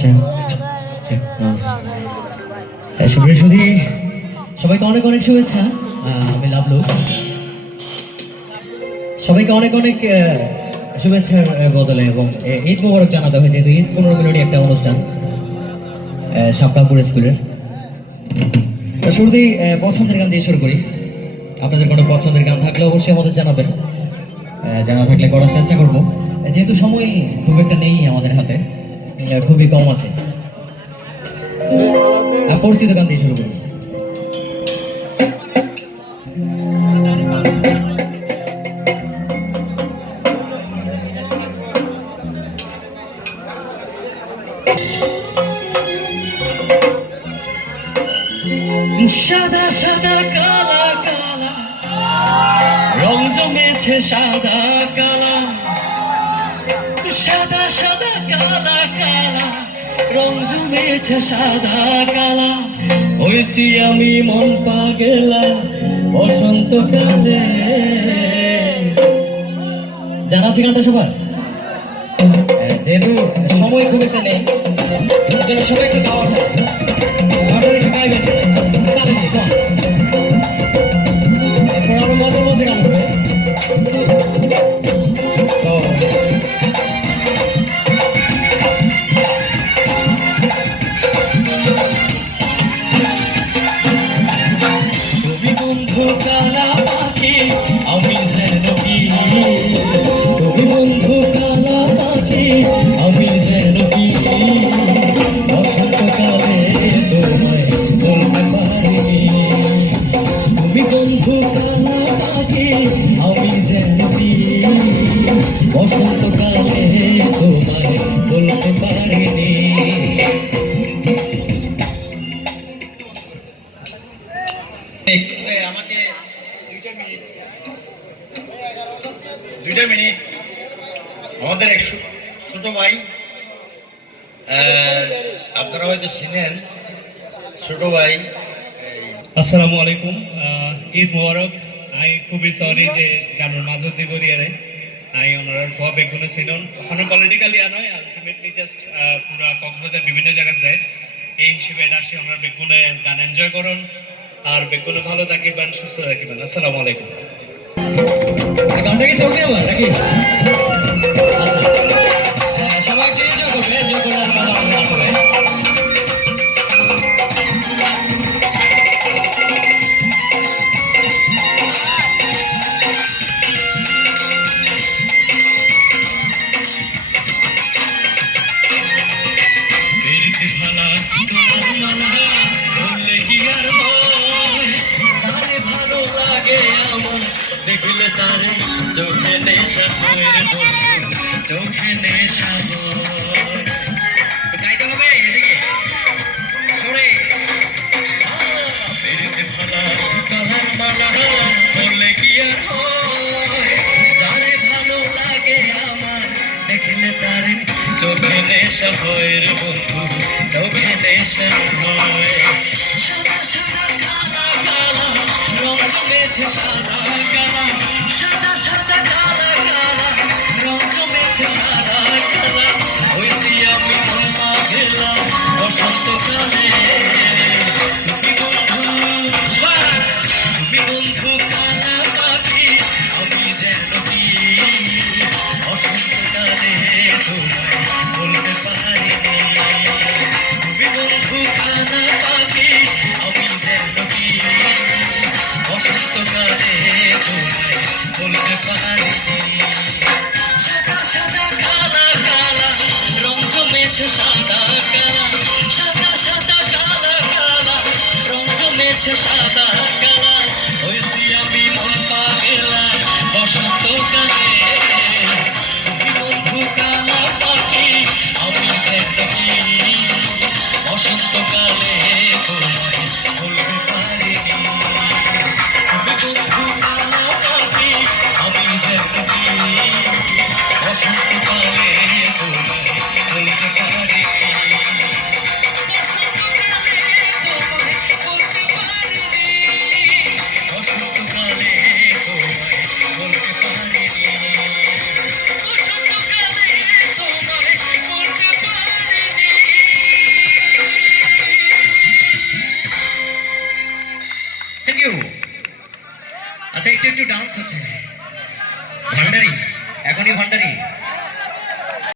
আসছেন। বৃহস্পতি সবাইকে অনেক অনেক শুভেচ্ছা। আমি লাভলু, সবাইকে অনেক অনেক শুভেচ্ছার বদলে এবং ঈদ মোবারক জানাতে হয়, যেহেতু ঈদ 15 মিনিটই একটা অনুষ্ঠান শাপলাপুর স্কুলের। শুরুতেই পছন্দের গান দিয়ে শুরু করি। আপনাদের কোনো পছন্দের গান থাকলে অবশ্যই আমাদের জানাবেন, জানা থাকলে করার চেষ্টা করব। যেহেতু সময় খুব একটা নেই আমাদের হাতে, খুবই কম আছে, পরিচিত গান দিয়ে শুরু করি। সাদা সাদা কালা কালা রং জমেছে, সাদা কালা সাদা সাদা কালা কালা রং জমেছে, সাদা কালা হয়েছি আমি মন পাগলা বসন্তকালে। জানা আছে গানটা সবার? যেহেতু সময় খুব একটা নেই, সবাই একটু গাওয়া আপনারা একটু গাইবেন, তাহলে এরপর আরো মজার মধ্যে গান হবে। তুমি বন্ধু কালা পাখি আমি যেন কি, তুমি বন্ধু কালা পাখি আমি যেন কি, বসন্তকালে তোমায় বলতে পারিনি। তুমি বন্ধু কালা পাখি আমি যেন কি, বসন্তকালে তোমায় বলতে পারিনি। আমাকে 2 মিনিট আমাদের এক ছোট ভাই, আপনারা হয়তো চিনেন ছোট ভাই। আসসালামু আলাইকুম, ঈদ মোবারক। আই খুবই সরি যে গানের মাজত দিব দিয়ারে আই ওনার সব বেগুনে চিনন কোনো পলিটিক্যালি নয়, আলটিমেটলি জাস্ট পুরা কক্সবাজার বিভিন্ন জায়গায় যায় এই হিসেবে এটা আসি। ওনার বেগুনে গান এনজয় করুন আর বেগুনে ভালো থাকিবেন, সুস্থ থাকিবেন। আসসালামু আলাইকুম। গানটা কি চলবে আবার নাকি? সবাই একটু এনজয় করবে, এনজয় করলে আর ভালো হবে আসলে। দেখলে তারে চোখে নেশা চোখে নেশা গাইতে হবে এদিকে সরে ভালা কালার মালা বললে কি আর যারে ভালো লাগে আমার দেখলে তারে চোখে নেশা হয় রে বন্ধু, চোখে নেশা হয়। সাদা সাদা কালা কালা রং জমেছে, সাদা কালা সাদা সাদা কালা কালা রং জমেছে, সাদা কালা হয়েছি আমি মন পাগলা বসন্তকালে। তুমি বন্ধু কালা পাখি আমি যেন কি, বসন্তকালে তোমায় বলতে পারিনি। তুমি বন্ধু কালা পাখি আমি যেন কি, বসন্তকালে তোমায় বলতে পারিনি। সাদা সাদা কালা কালা রং জমেছে, সাদা কালা সাদা সাদা কালা কালা রং জমেছে, সাদা কালা হয়েছি আমি মন পাগলা বসন্তকালে। তুমি বন্ধু কালা পাখি আমি যেন কি, বসন্তকালে তোমায় বলতে পারিনি। তুমি বন্ধু কালা পাখি আমি যেন কি, বসন্তকালে তোমায় বলতে পারিনি। বসন্তকালে তোমায় বলতে পারিনি। বসন্তকালে তোমায় বলতে পারিনি। আচ্ছা একটু একটু ডান্স হচ্ছে